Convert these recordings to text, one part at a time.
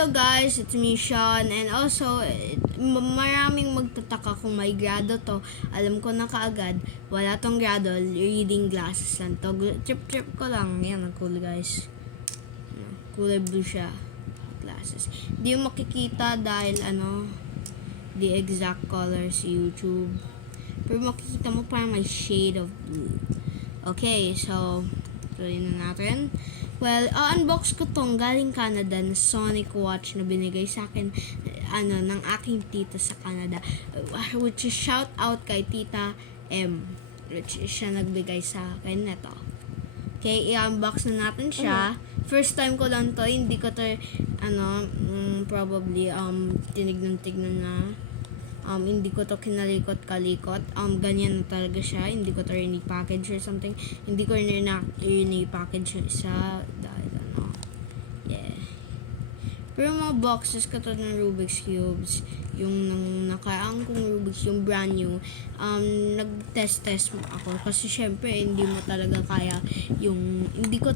Hello guys, it's me Sean, and also maraming magtataka kung may grado to. Alam ko na kaagad, wala tong grado, reading glasses lang to. Trip ko lang, yan ang cool guys. Kulay blue siya, glasses. Di mo makikita dahil the exact color sa YouTube. Pero makikita mo parang may shade of blue. Okay, so tuloy na natin. Well, unbox ko tong galing Canada na Sonic watch na binigay sa akin ng aking tita sa Canada, which is shout out kay Tita M, which is siya nagbigay sa akin neto. Okay, i-unbox na natin siya. First time ko lang to, hindi ko to probably tinignan na. Hindi ko to kinalikot-kalikot. Ganyan na talaga siya. Hindi ko to rini-package or something. Hindi ko rini-package siya dahil yeah. Pero mga boxes katulad ng Rubik's Cubes, yung nakaraang kong Rubik's, yung brand new, nag-test ako. Kasi syempre, hindi ko talaga kaya yung hindi ka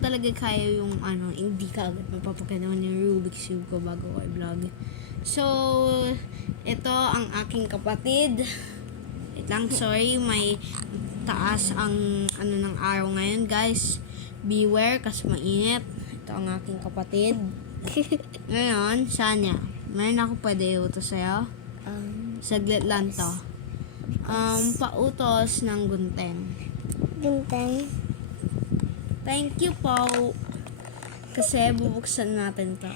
agad mapapakinawan yung Rubik's Cube ko bago ko i-vlog. So, ito ang aking kapatid. Wait lang, sorry, may taas ang ng araw ngayon, guys. Beware kasi mainit. Ito ang aking kapatid. Ngayon, Sanya, mayroon ako pwede iutos sa'yo. Saglit lang to. Pautos ng gunting. Gunting? Thank you po. Kasi bubuksan natin to.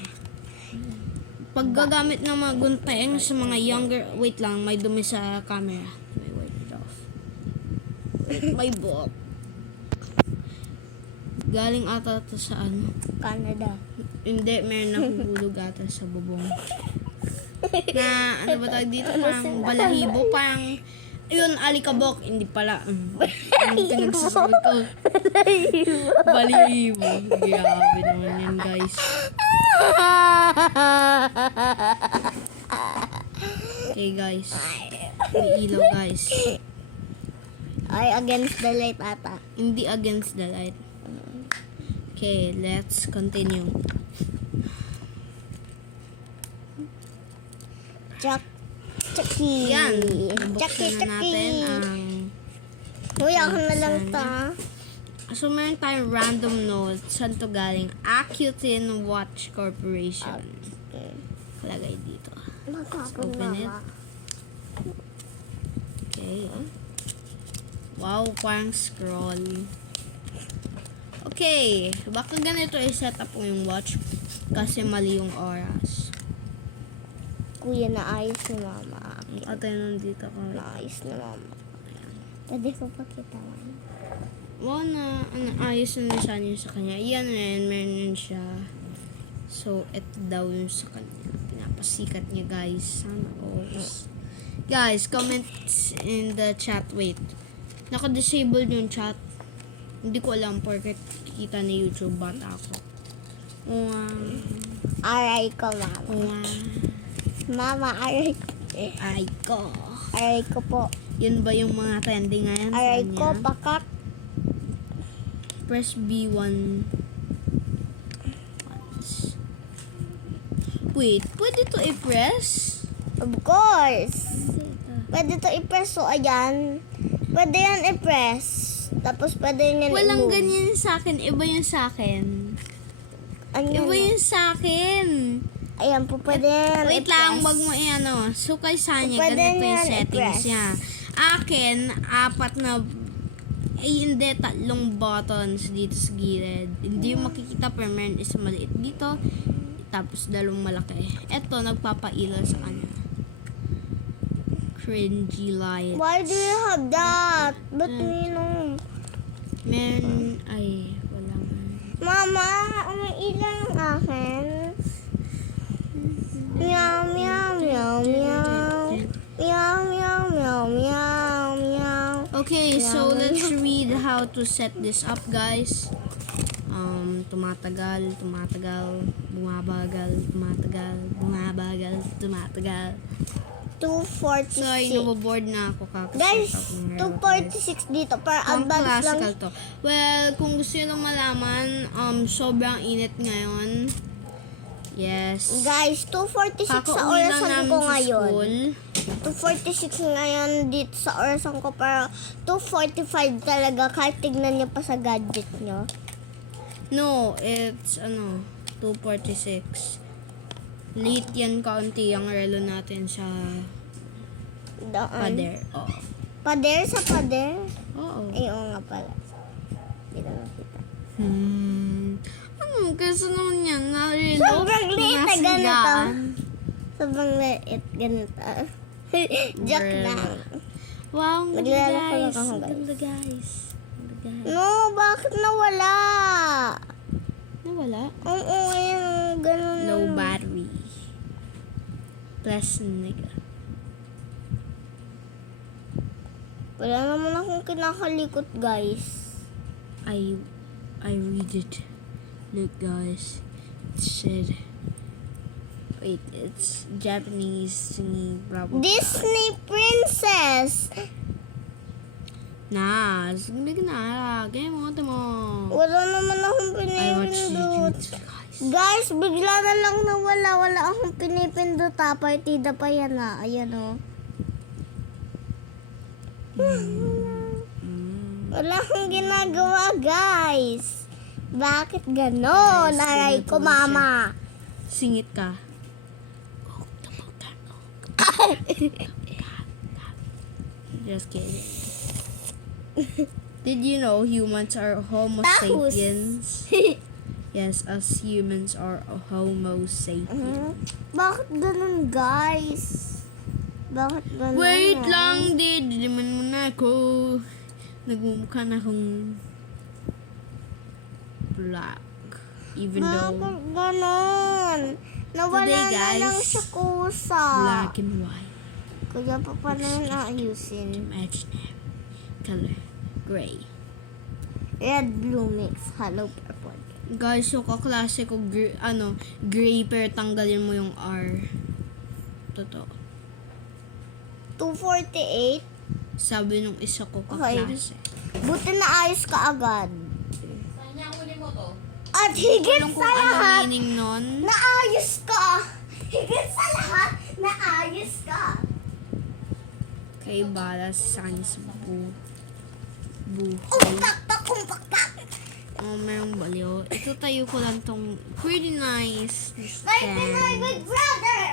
Paggagamit ng mga gunting sa mga younger, wait lang, may dumi sa camera. May wipe it off. May book. Galing ata to sa Canada. Hindi, meron nahuhulog ata sa bubong. Na, ba tawag dito? Parang balahibo, parang, yun, alikabok. Hindi pala. Anong pinagsasabi ko? Balahibo. Grabe naman yan, guys. Okay, guys. May ilaw, guys. Ay, against the light ata. Hindi against the light. Okay, let's continue. Chucky. Yan. Chucky. Nabuksan na natin ang... Uy, ako na lang ta. So, meron tayong random note. Saan to galing? Accutine Watch Corporation. Kalagay dito. Let's open it. Okay. Wow, parang scroll. Okay. Baka ganito i-set up mo yung watch kasi mali yung oras. Kuya, naayos ni mama. Ate, nandito ko. Naayos ni mama. Pwede ko pakita man. Wow na, ayos na siya yun sa kanya. Yan rin, meron siya. So, ito daw yung sa kanya. Pinapasikat niya, guys. Sana all. Guys, comment in the chat. Wait. Naka-disable yung chat. Hindi ko alam porket kita ni YouTube bata ako. Aray ko, mama. Mama, aray ko. Ay ko. Aray ko po. Yun ba yung mga trending ngayon? Aray ko, pakak. Press B1. Wait, pwede to i-press? Of course. Pwede to i-press. So, ayan. Pwede yan i-press. Tapos pwede yan Walang i-move. ganyan sa akin. Iba yung sa akin. Ano Iba yan? yung sa akin. Ayan po, pwede yan Wait i-press. lang, wag mo So, kay Sanya, Pwede ganito yung yan settings i-press. niya. Akin, 4 na... hindi, 3 buttons dito sa gilid. Hindi yung makikita, pero meron isa maliit dito. Tapos 2 malaki. Eto, nagpapailaw sa kanya. Cringy light. Why do you have that? Ba't minum? Meron, wala nga. Mama, may ilan ang akin. Meow, meow, meow, meow. Meow, meow, meow, meow, meow. Okay, so let's read how to set this up, guys. Tumatagal, bumabagal, tumatagal. 246. Sorry, naboboard na ako Guys, kakaset up ng 246 dito para advance lang. classical to. Well, kung gusto nyo lang malaman, sobrang init ngayon. Yes. Guys, 2:46 sa Kakauwi lang orasan namin ko sa ngayon. school. 2:46 ngayon dito sa orasan ko, pero 2:45 talaga kahit tignan niyo pa sa gadget niyo. No, it's 2:46. Late yan kaunti ang relo natin sa Daan. pader. Oo. Pader sa pader? Oo. Ay, oo nga pala. Hindi na nakita. Kasi naman yan, na-relo. Sobrang liit na ganito. Nasigaan. Sobrang liit, ganito. Joke Bruh. lang. Wow, ang ganda Maglalako lang guys. ako, Ang guys. ganda guys. Ang ganda, guys. No, bakit nawala? Nawala? Oo, ayun, ganun. Low battery. Plus nigga. Wala naman akong kinakalikot, guys. I read it. Look guys. It said wait, it's Japanese singing blah blah blah. Disney Princess! Nah, sige na. Kaya mo ito mo. Wala naman akong I watch pinipindot. YouTube guys. Guys, bigla na lang nawala. Wala akong pinipindot ha. Partida pa yan ha. Ayan o. Wala akong ginagawa, guys. Bakit ganon? Guys, Aray ganito ko, na siya. mama. Singit ka. Just kidding. Did you know humans are Homo Tahus. sapiens? Yes, us humans are Homo sapiens. Bakit ganon, guys? Bakit ganon? Wait lang, didiman mo na ako. Nagmumukha na akong black. Even though Bakit ganon? Nawala Today, na lang guys, siya kusa. black and white. Kaya pa paano yun aayusin? Imaginary color. Gray. Red, blue mix, hollow, purple. Guys, yung kaklase ko, gray, pero tanggalin mo yung R. Totoo. 2:48. Sabi nung isa ko kaklase. Buti na ayos ka agad. At higit Alam sa kung ano lahat, meaning nun. naayos ka. Higit sa lahat, naayos ka. Kay bala sa science buhay. Umpakpak, umpakpak. Oh, merong baliw. Ito tayo ko lang tong pretty nice My Pinoy stand. big brother.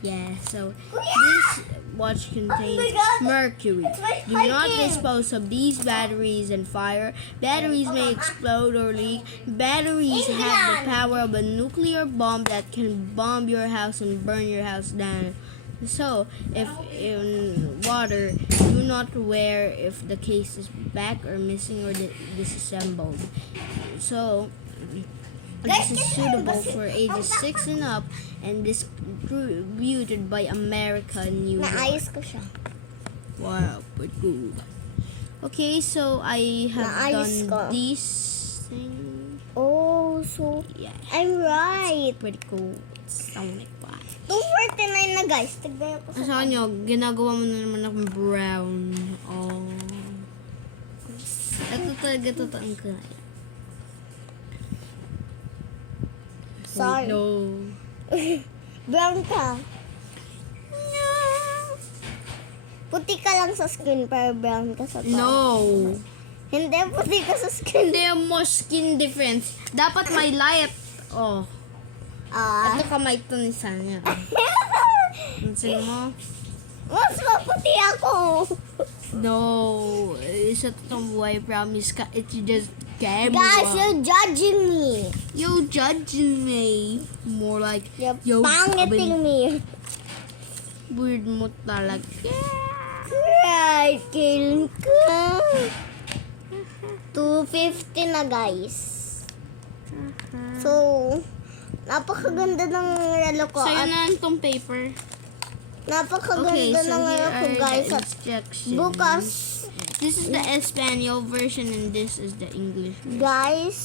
Yeah, so Kuya! this watch contains Oh my God! mercury. It's my Do not hiking! dispose of these batteries in fire. Batteries may explode or leak. Batteries have the power of a nuclear bomb that can bomb your house and burn your house down. So, if in water, do not wear if the case is back or missing or disassembled. So, this is suitable for ages 6 and up and distributed by America and New York. Naayos ko siya. Wow, pretty good. Okay, so I have Naayos done ko. this thing. Oh, so Yeah, I'm right. pretty cool. It's only 5. 2:49 na, guys. Tignan ko sa... Sa kanya, ginagawa mo na naman akong brown. Oh. Ito talaga totoong kaya. Sorry. No. Brown ka. Puti ka lang sa skin, pero brown ka sa to. No. Hindi, puti ka sa skin. Hindi mo skin difference. Dapat may light. Oh. Ah. Ito kamay to ni Sanya. Pansin mo? Mas maputi ako. No. Sa totoong buhay, promise ka. It's just camera. Guys, you're judging me. You judging me. More like, You're yo, pangiting me. weird mo talaga. Right, kill ka. 2:50 na, guys. So, napakaganda ng relo ko. Sa'yo At na itong paper. napakaganda Okay, so ng relo here ko, are guys. the At instructions. bukas, This is the Espanol version and this is the English version. guys,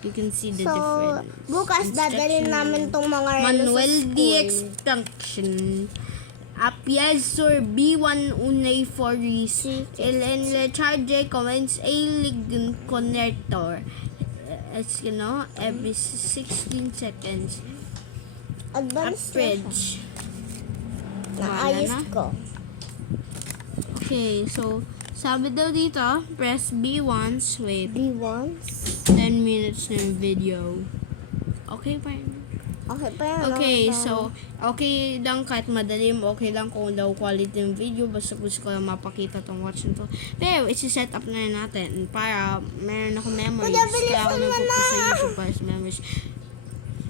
You can see the so, different bukas dadalhin instruction. namin tong mga relo sa Manuel D. school. Extraction. Apiazor B1 unay for en le charge commence a lign connector. As you know, every 16 seconds. At Advanced na siya. fridge. Naayos Wala na? ko. Okay, so, sabi daw dito, press B once, wait, B1. 10 minutes na yung video. Okay pa yun. Okay pa yan. Okay, pa. so, okay lang kahit madalim, okay lang kung low quality yung video, basta gusto ko lang mapakita tong watch nito. Pero, isi-set up na natin para meron ako memories. Kuya, Kaya ako bilisan mo nagpupunta sa na! YouTube para sa memories.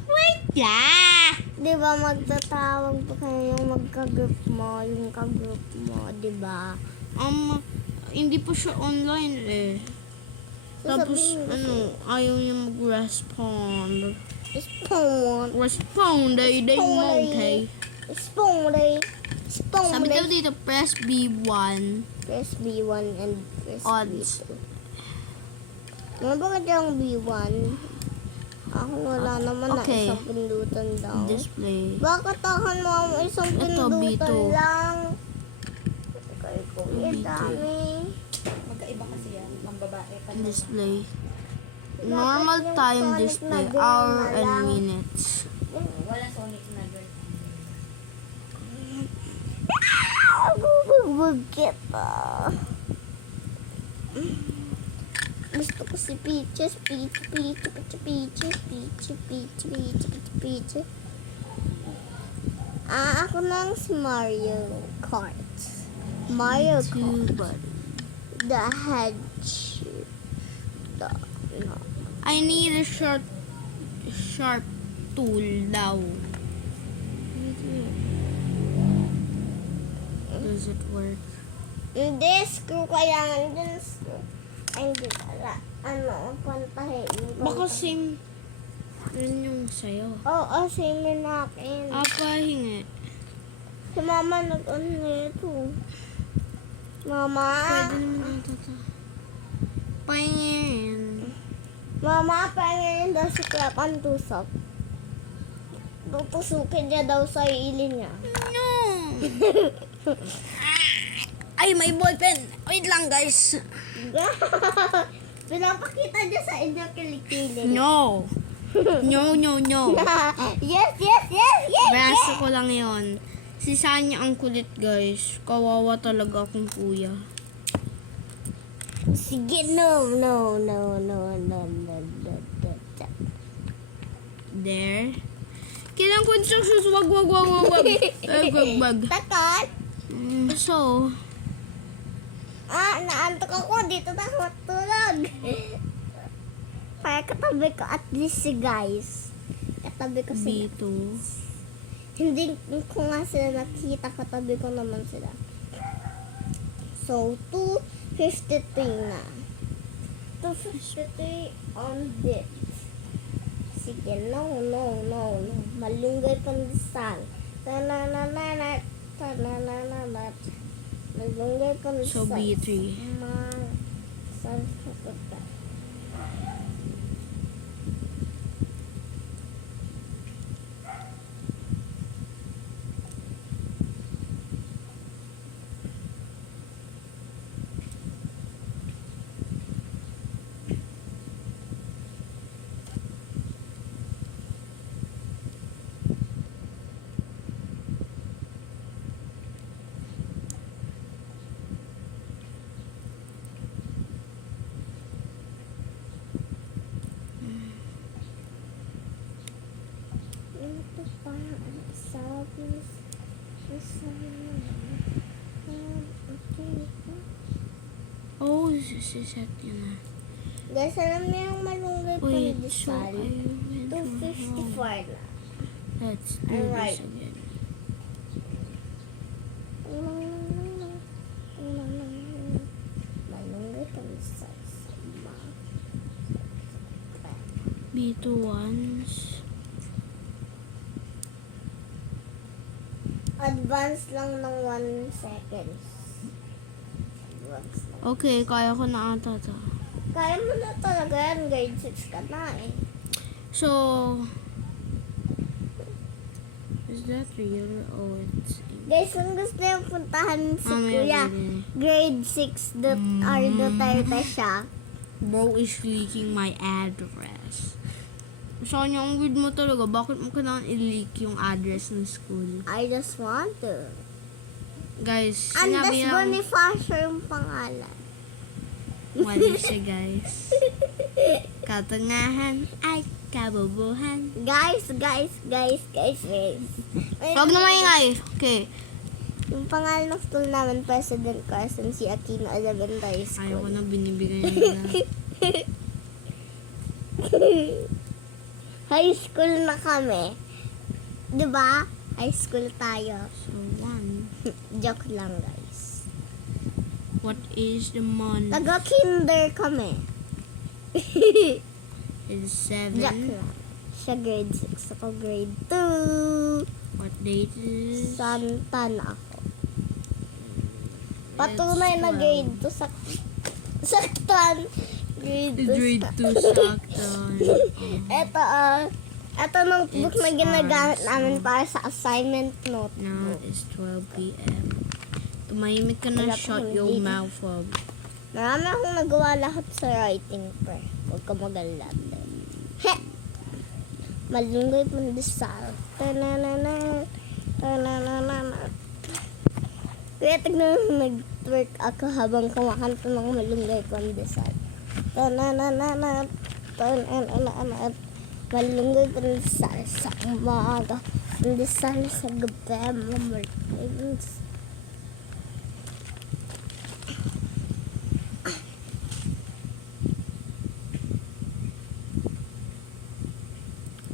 Wait lang! Di ba magtatawag pa kayo yung magka-group mo, yung ka-group mo, di ba? Hindi po siya online eh. Tapos, Sasabihin mo ayaw niya mag-respond. Spawn. Respond, day multi. Spawn. Sabi daw dito, press B1. Press B1 and press Odds. B2. Ano ba yung B1? Ako wala naman Okay. na isang pindutan daw. Display. Bakit ako mo ang isang Ito, pindutan B2. lang? Kay Kuya B2. dami. Magkaiba kasi yan, ang babae. Display. Normal time display, hour and minutes. Wala Sonic na girl. Bubugbog kita. Gusto ko si Peaches, Peaches. Ako lang si Mario Kart. Mario Kart. Too bad. The hedge. No. I need a sharp tool daw. Does it work? Hindi, screw kaya din screw. Ay, hindi pala. Ano, pantahin. Baka same yun yung sayo. Oo, same yun akin. Apa, hingi. Si Mama nag-on nito. Mama? Pwede naman ito to. Pahingin. Mama, pahingin daw si Crap ang tusok. Pupusukin niya daw sa ili niya. No! Ay, may ballpen. Wait lang, guys. Pinapakita niya sa inyo kilikili. No. No. Yes. Braso ko lang yon. Si Sanya ang kulit, guys. Kawawa talaga akong kuya. Sige, no. There. Kailang constructions. Wag. Wag. Takot? So, Naantok ako. Dito na ako matulog. Kaya katabi ko at least si guys. Katabi ko si B2. Hindi ko nga sila nakita, katabi ko naman sila. So, 2:53 na. 2:53 on bit. Sige, no. Malunggay pandesal. Tananana. Malunggay pandesal. So, B3. Saan sa puta? Ito pa ang sabis. Oh, siset yun na. Guys, alam niyo yung malunggay Wait, so pandesal? I went wrong. 2:54 na. Let's do Alright. this again. Malunggay pandesal. B2 once. Advance lang ng 1 seconds. Advance lang. Okay, kaya ko na ata to. Kaya mo na talaga yan. Grade 6 ka na eh. So, is that real? Oh, it's... Guys, kung gusto yung puntahan si Mamaya Kuya, din. grade 6 R. Duterte siya. Bro is leaking my address. Sonya, ang weird mo talaga. Bakit mo kailangan i-leak yung address ng school? I just want to. Guys, Andes sinabi lang, Bonifacio yung pangalan. mali siya, guys. Katangahan ay kabobohan. Guys. Huwag na maingay. Okay. Yung pangalan ng school namin, President Carson C. Aquino Elementary School. Ayaw ko na binibigay nila. High school na kami. Diba? High school tayo. So, 1. Joke lang, guys. What is the month? Taga-kinder kami. Is Joke 7. lang. Siya grade 6. Ako grade 2. What date is? Santa na ako. Patunay na grade 2. Saktan. Grade 2. Grade 2 saktan. Ito notebook na It's ginagamit ours, namin so- para sa assignment Now notebook. is 12 p.m. Tumahimik ka na, Wala shut pang your date. mouth up. Marami akong nagawa lahat sa writing, pre. Huwag ka mag-alala. He! Malunggoy pandesal. Tananana. Tananana. Kaya tignan nag-twerk ako habang kumakanta ng malunggay pandesal. Tananana. Tananana. Malunggay pandesal sa umaga. Pandesal sa gabi. Mamartins.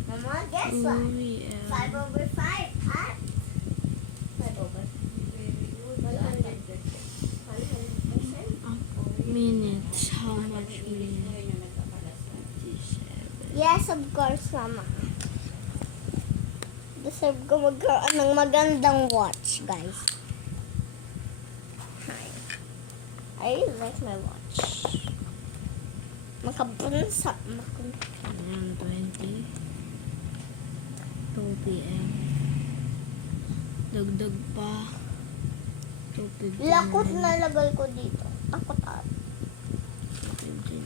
Mama, guess what? Oh, yeah. 5 over 5 at 5 over. Very good. 100%. Minutes. How much minutes? Ngayon yung nagkakalas na. 57. Yes, of course, Mama. Deserve ko magkaroon ng magandang watch, guys. Hi. I really like my watch. Makabunsa. Ayan, 20. 2 p.m. Dagdag pa. 2:59. Lakot na lagay ko dito. Takot at. 2:59.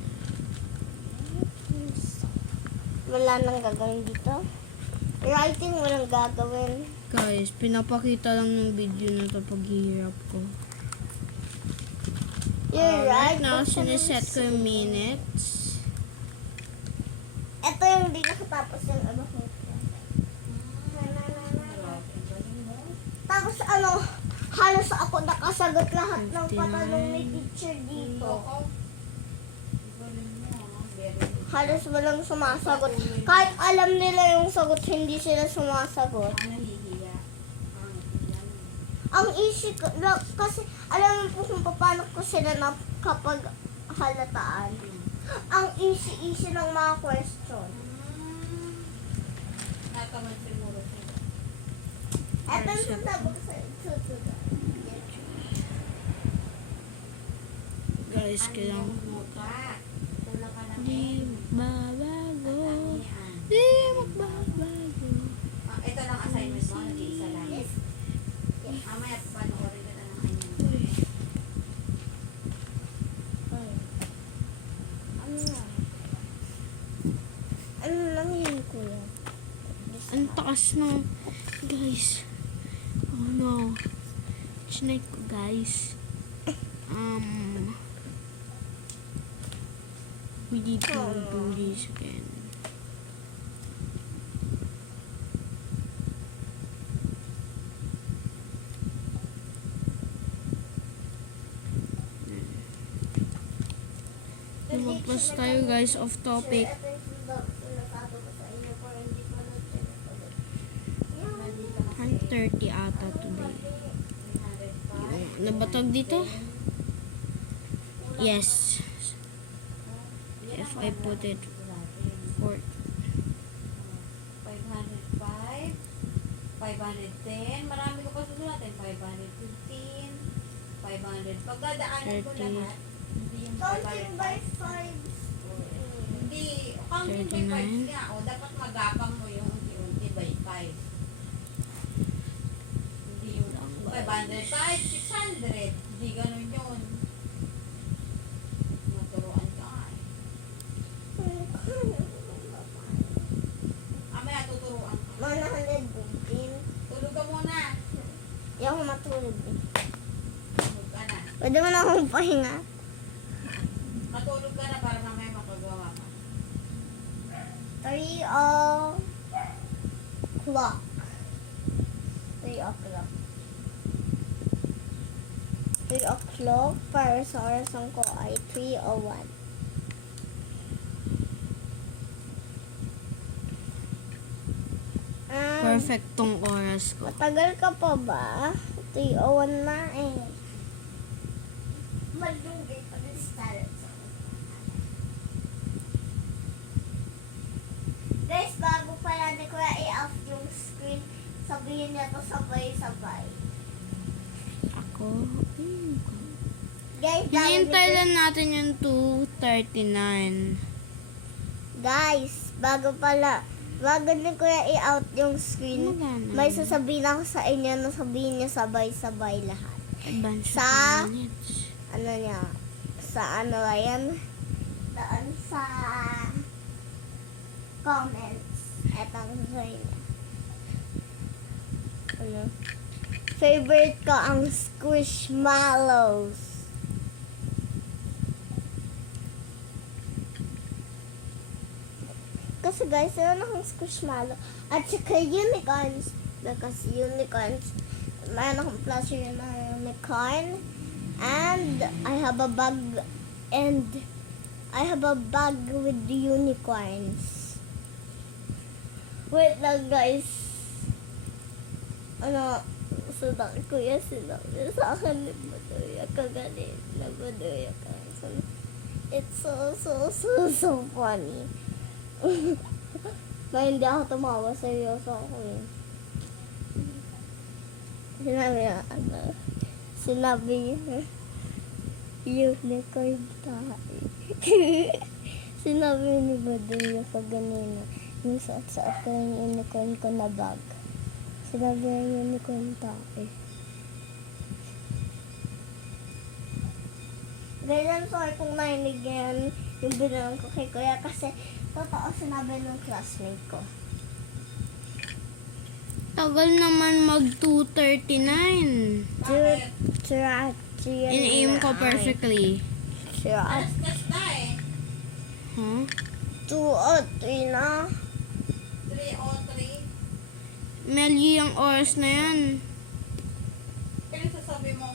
Wala nang gagawin dito. Writing, walang gagawin. Guys, pinapakita lang ng video na to paghihirap ko. You're right. Now, Buksan mo siniset ko yung minutes. Ito yung di nakatapos yung ano. Tapos ano, halos ako nakasagot lahat ng 59. patanong ni teacher dito. Galing mo, ah. Very good. Halos walang sumasagot. Kahit alam nila yung sagot, hindi sila sumasagot. Ang nahihiya. Yan. Ang easy ko, kasi alam mo po kung paano ko sila na kapag halataan. Ang easy ng mga question. Natamad siguro sila. Eto yung sasabog sa susunod. Guys, kailangan Muka. Kulang ka ng di babago. Tanian. Di magbabago. Ito lang assignment mo, nag-iisa lang. Yes. Mamaya panoorin ka na ng kanyang. Ano na? Ano lang yun, kuya? Ang taas ng... Guys. Oh no. Chinay ko, guys. We need to do this again. Lumagpas tayo, guys, off topic. Ito yung sinasabi ko sa inyo para hindi ko na-check ulit. 1:30 ata today. Nabatag dito? Yes. If I put it for 505, 510, marami ko pa susulatin, 515, 500. Pagdadaanan ko 30. lahat, hindi yung Counting by 500. 5. Hindi, counting by 5 39. nga, o dapat magapang mo yung unti-unti by 5. Hindi yung 505, 600, hindi ganun yun. Maturuan ka nga eh. matulog eh. Tulog ka na. Pwede mo na akong pahinga. Matulog ka na para mamaya makagawa ka. 3 o'clock. 3 o'clock. 3 o'clock para sa orasan ko ay 3:01. Perfectong oras ko. Matagal ka pa ba? 3:01 na eh. Malugay pa rin sa guys, bago pala ni Kuya i-off yung screen, sabihin niya to sabay-sabay. Ako? Guys, Hinihintay lang natin yung 2:39. guys, bago ni Kuya i-out yung screen, Magana. may sasabihin ako sa inyo na sabihin niyo sabay-sabay lahat. Advance Sa- minutes. Ano niya? Sa ano yan? Doon sa comments. Etong sasabihin niya. Ano? Favorite ko ang Squishmallows. Kasi guys, meron akong Squishmallow. At saka unicorns. Because unicorns, meron akong plushie na unicorn. And I have a bag. And I have a bag with the unicorns. Wait lang guys. Ano, kuya sinabi sa akin ni Madoya kagaling na Madoya ka. It's so funny. Na hindi ako tumawa, seryoso ako eh. Sinabi niya, unicorn tayo. Sinabi ni Madoya pag ganina, yung suot-suot ko yung unicorn ko na bag. Sinabi niya unicorn tayo. Ganyan, sorry kung nainig yan yung bilang ko kay Kuya kasi totoo sinabi ng classmate ko. Tagal naman mag 2:39. Bakit? In-aim ko perfectly. Alas na eh. Huh? 2 o 3 na. 3:03. Mali ang oras na yan. Kaya sasabi mo,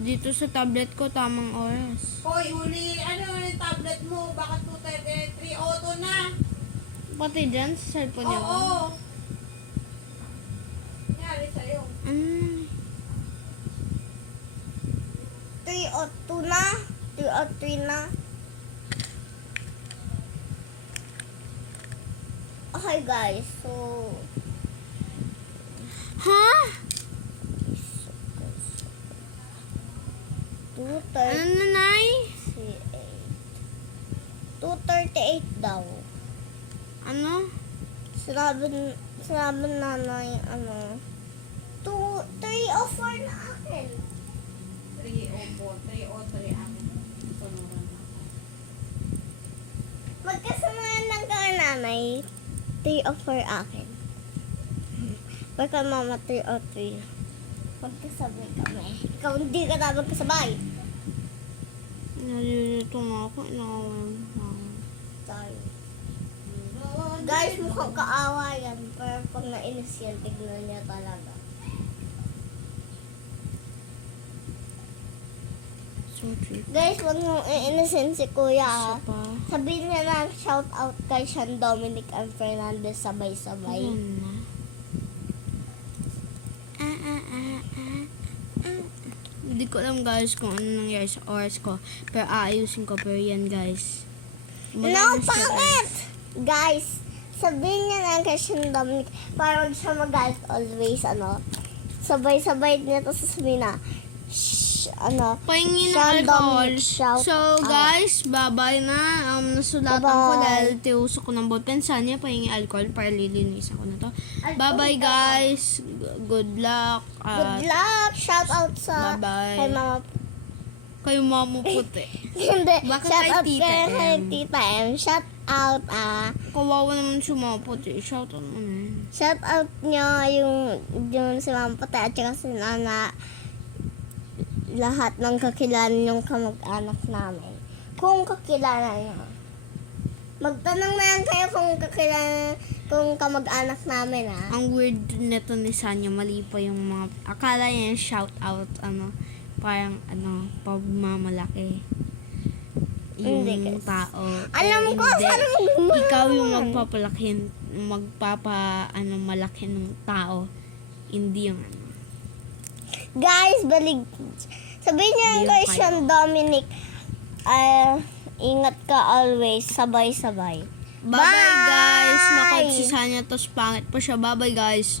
Dito sa tablet ko, tamang oras. hoy, huli, ano yung tablet mo? Bakit 2:33? Auto na. Pati dyan sa cellphone niya. Oo. Nangyari sa'yo. 3 o 2 na. 3 o 3 na. Okay guys, so Ha? 2:38. Ano na, Nay? 2:38 daw. Ano? Sinabi nanay, ano, 3:04 na akin. 3:03 amin. Sunuran na. Magkasamaan lang kami nanay. 3:04 akin. Baka mama 3:03. Magkasabay kami. Ikaw hindi ka na magkasabay. Nalilito nga ako. Nakawala ako. Sorry. Guys, mukhang kaawa yan. Pero pag nainis yan, tignan niya talaga. So tricky. Guys, huwag mong iinisin si Kuya. Isa ah. pa. Sabihin niya na shout out kay Sean Dominic and Fernandez sabay-sabay. Ayan na. Hindi ko alam guys kung ano nangyari sa oras ko. Pero aayusin ko. Pero yan guys. No, Maganda siya, pangit! Guys, sabihin niya lang kay Sean Dominic para huwag siya magalit always, ano. Sabay-sabay niya to sasabihin na, ano, Pahingi ng Sean alcohol. Dominic, shout So out. guys, bye-bye na. Nasulatan ko Bye-bye. dahil tiusok ko ng ballpen. Sana pahingi alcohol para lilinisan ko na to. Alcohol Bye-bye daw. guys. Good luck. Good luck! Shout out sa Bye-bye. kay Mama. Kayo mamo puti. Hindi, Baka shout kay out Tita kay M. Tita M. Shout out, Kawawa naman siya mga puti. Shoutout mo na yun. shout out niya yung si Mama Patay at saka si Nana, lahat ng kakilala yung kamag-anak namin. Kung kakilala niyo. Magtanong na lang kayo kung kakilala, kung kamag-anak namin, ha? Ang weird nito ni Sanya, mali pa yung mga, akala niya yung shout out, parang, pagmamalaki. Hindi, Yung guys. tao. Alam ko, hindi. sana magmamahal. Ikaw yung malaki ng tao. Hindi yung Guys, sabihin niyo Hindi kay yung Sean Dominic, ingat ka always, sabay-sabay. Bye-bye guys! Makot si Sanya, tos pangit pa siya. Bye-bye guys!